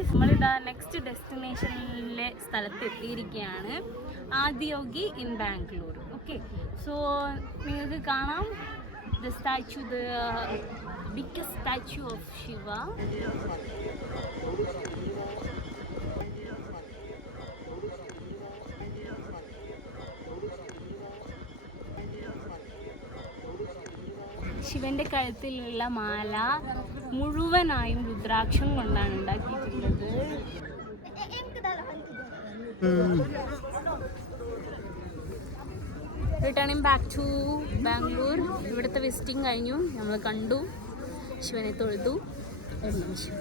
Guys, നമ്മളിതാ next ഡെസ്റ്റിനേഷനിലെ സ്ഥലത്ത് എത്തിയിരിക്കുകയാണ്. Adiyogi in Bangalore. Okay, so നിങ്ങൾക്ക് കാണാം the statue, the biggest statue of Shiva. ശിവന്റെ കഴുത്തിലുള്ള മാല മുഴുവനായും രുദ്രാക്ഷം കൊണ്ടാണ് ഉണ്ടാക്കിയിട്ടുള്ളത്. Returning back to Bangalore. ഇവിടുത്തെ വിസിറ്റിംഗ് കഴിഞ്ഞു, നമ്മൾ കണ്ടു, ശിവനെ തൊഴുതു. ഒരു നിമിഷം.